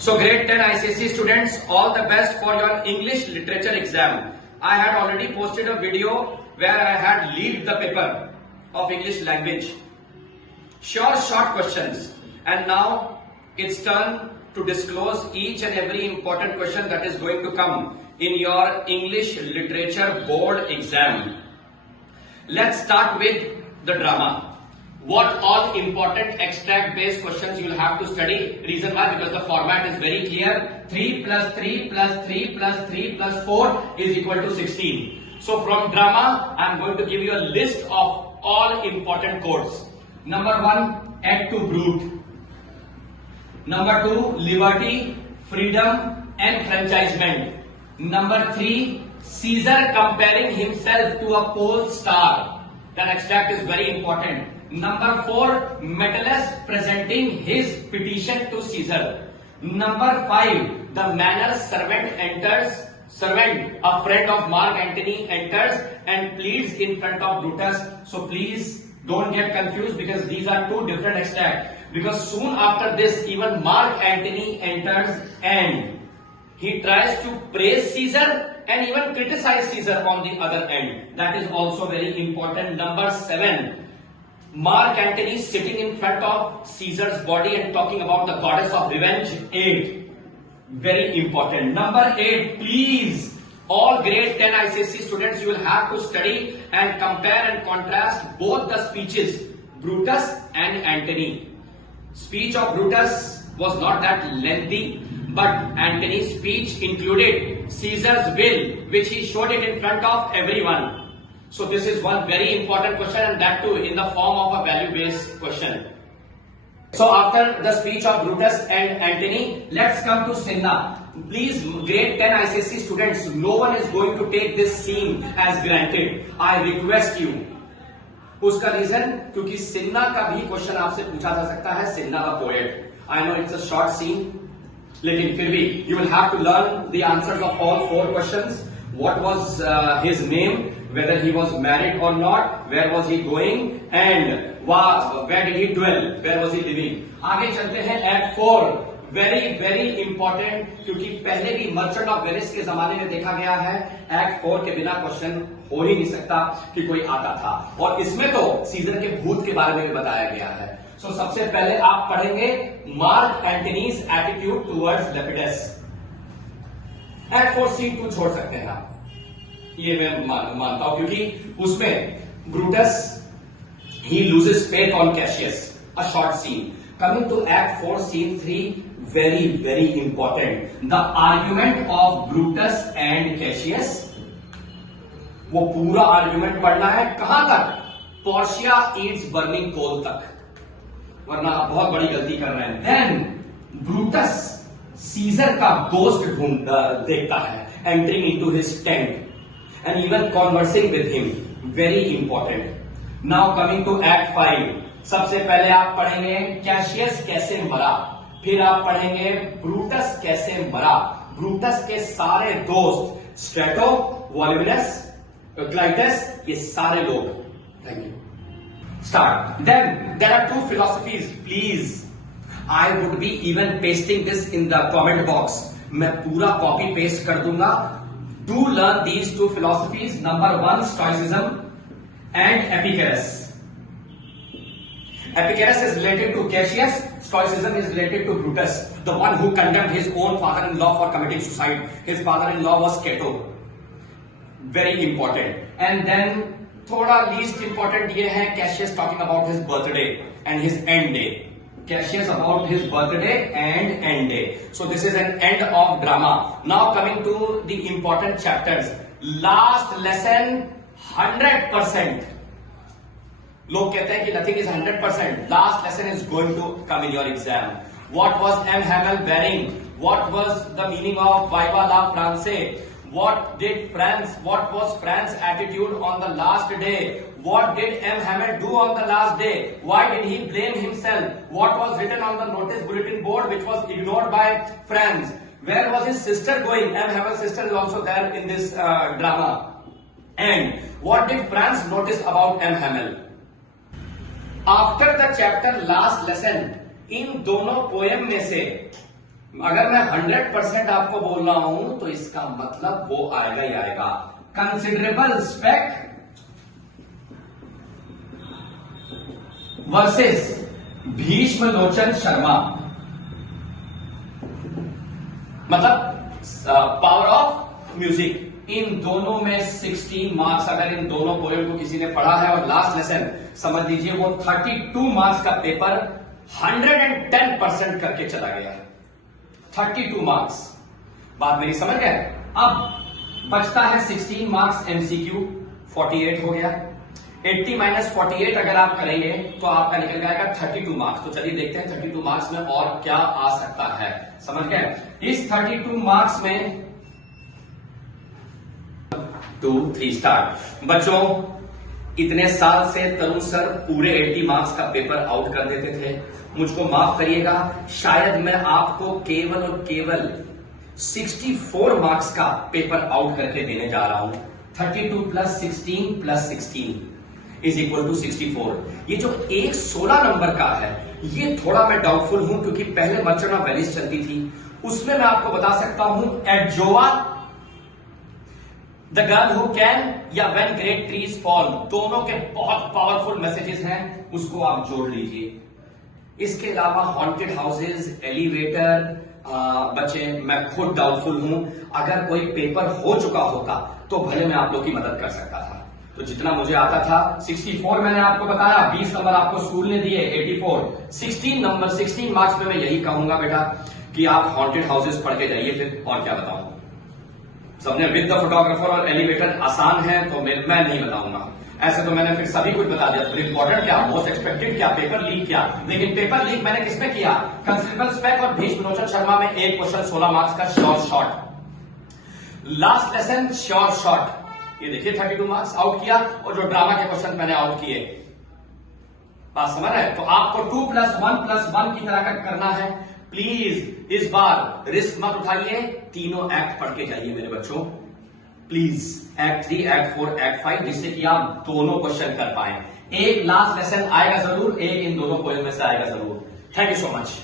So grade 10 ICSE students, all the best for your English literature exam. I had already posted a video where I had leaked the paper of English language. Sure, short questions. And now it's turn to disclose each and every important question that is going to come in your English literature board exam. Let's start with the drama. What all important extract based questions you will have to study. Reason why? Because the format is very clear. 3 plus 3 plus 3 plus 3 plus 4 is equal to 16. So from drama, I am going to give you a list of all important codes. Number 1, add to brute. Number 2, liberty, freedom and franchisement. Number 3, Caesar comparing himself to a pole star. That extract is very important. Number 4, Metellus presenting his petition to Caesar. Number 5, the manner servant, a friend of Mark Antony, enters and pleads in front of Brutus. So please don't get confused because these are two different extracts. Because soon after this, even Mark Antony enters and he tries to praise Caesar and even criticize Caesar on the other end. That is also very important. Number 7, Mark Antony sitting in front of Caesar's body and talking about the goddess of revenge. 8. Very important. Number 8, please, all grade 10 ICSE students, you will have to study and compare and contrast both the speeches, Brutus and Antony. Speech of Brutus was not that lengthy, but Antony's speech included Caesar's will, which he showed it in front of everyone. So this is one very important question, and that too in the form of a value-based question. So after the speech of Brutus and Antony, let's come to Cinna. Please, grade 10 ICSE students, no one is going to take this scene as granted. I request you. उसका reason क्योंकि सिन्ना का भी question आपसे पूछा जा सकता है. Cinna the poet. I know it's a short scene, लेकिन फिर भी you will have to learn the answers of all 4 questions. What was his name, whether he was married or not, where was he going, and where did he dwell, where was he living. आगे चलते हैं Act 4. Very important, क्योंकि पहले भी merchant of Venice के जमाने में देखा गया है Act 4 के बिना क्वेश्चन हो ही नहीं सकता कि कोई आता था. और इसमें तो सीजर के भूत के बारे में भी बताया गया है. सो सबसे पहले आप पढ़ेंगे Mark Antony's attitude towards Lepidus. Act 4 scene 2 छोड़ सकते हैं आप, ये मैं मानता हूं, क्योंकि उसमें ब्रूटस ही loses faith on Cassius. A short scene. Coming to Act 4 scene 3, very important. The argument of Brutus and Cassius. वो पूरा आर्ग्यूमेंट पढ़ना है. कहां तक? पोर्शिया ईट्स बर्निंग कोल तक, वरना आप बहुत बड़ी गलती कर रहे हैं. देन ब्रूटस सीजर का गोस्ट देखता है, entering into his tent and even conversing with him. Very important. Now coming to Act 5. सबसे पहले आप पढ़ेंगे कैशियस कैसे मरा, फिर आप पढ़ेंगे ब्रूटस कैसे मरा. ब्रूटस के सारे दोस्त स्ट्रेटो, वॉल्यूमिनस, क्लाइटस, ये सारे लोग. Thank you. Start. Then there are 2 philosophies. Please, I would be even pasting this in the comment box. मैं पूरा कॉपी पेस्ट कर दूंगा. Do learn these 2 philosophies. Number 1, Stoicism and Epicurus. Epicurus is related to Cassius. Stoicism is related to Brutus, the one who condemned his own father-in-law for committing suicide. His father-in-law was Cato. Very important. And then थोड़ा least important ये है Cassius talking about his birthday and his end day. Cassius about his birthday and end day. So this is an end of drama. Now coming to the important chapters. Last lesson 100%. लोग कहते हैं कि nothing is 100%. Last lesson is going to come in your exam. What was M. Hamel wearing? What was the meaning of Viva la France? What was France's attitude on the last day? What did M. Hamel do on the last day? Why did he blame himself? What was written on the notice bulletin board which was ignored by France? Where was his sister going? M. Hamel's sister is also there in this drama. And what did France notice about M. Hamel? After the chapter last lesson, इन दोनों poem में से अगर मैं 100% आपको बोल रहा हूं तो इसका मतलब वो आएगा ही आएगा। कंसिडरेबल स्पेक वर्सेस भीष्म लोचन शर्मा, मतलब पावर ऑफ म्यूजिक। इन दोनों में 16 मार्क्स। अगर इन दोनों पोएम को किसी ने पढ़ा है और लास्ट लेसन समझ लीजिए वो 32 मार्क्स का पेपर 110% करके चला गया। 32 मार्क्स। बात मेरी समझ गए। अब बचता है 16 मार्क्स एमसीक्यू, 48 हो गया। 80 माइनस 48 अगर आप करेंगे तो आपका निकल जाएगा 32 मार्क्स। तो चलिए देखते हैं 32 मार्क्स में और क्या आ सकता है। समझ गए। इस 32 मार्क्स में 2, 3 स्टार्ट। बच्चों, इतने साल से तरुण सर पूरे 80 मार्क्स का पेपर आउट कर देते थे। मुझको माफ करिएगा, शायद मैं आपको केवल और केवल 64 मार्क्स का पेपर आउट करके देने जा रहा हूं। 32 plus 16 plus 16 is equal to 64। ये जो एक 16 नंबर का है, ये थोड़ा मैं डाउटफुल हूं, क्योंकि पहले मर्चेंट ऑफ वेनिस चलती थी, उसमें मैं आपको बता सकता हूं एडजोआ, द गर्ल हु कैन या व्हेन ग्रेट ट्रीज फॉल, दोनों के बहुत पावरफुल मैसेजेस हैं, उसको आप जोड़ लीजिए। इसके अलावा हॉन्टेड हाउसेज, एलिवेटर, बच्चे मैं खुद डाउटफुल हूं। अगर कोई पेपर हो चुका होता तो भले मैं आप लोग की मदद कर सकता था। तो जितना मुझे आता था 64 मैंने आपको बताया, 20 नंबर आपको स्कूल ने दिए, 84। 16 मार्क्स में मैं यही कहूंगा बेटा कि आप हॉन्टेड हाउसेज पढ़ के जाइए। फिर और क्या बताऊं, सबने विद द फोटोग्राफर और एलिवेटर आसान है तो मैं नहीं बताऊंगा। ऐसे तो मैंने फिर सभी कुछ बता दिया। फिर इंपॉर्टेंट क्या, मोस्ट एक्सपेक्टेड क्या, पेपर लीक क्या। लेकिन पेपर लीक मैंने किसमें किया, कंसिडरेबल स्पेक और भीष्म लोचन शर्मा में एक क्वेश्चन 16 मार्क्स का sure short. Last lesson sure short, ये देखिए 32 मार्क्स आउट किया, और जो ड्रामा के क्वेश्चन मैंने आउट किए। बात समझ रहे हैं। तो आपको 2+1+1 की तरह का करना है। प्लीज इस बार रिस्क मत उठाइए, तीनों एक्ट पढ़ के जाइए मेरे बच्चों, प्लीज। एक्ट 3, एक्ट 4, एक्ट 5, जिससे कि आप दोनों क्वेश्चन कर पाए। एक लास्ट लेसन आएगा जरूर, एक इन दोनों पोएम में से आएगा जरूर। Thank you so much.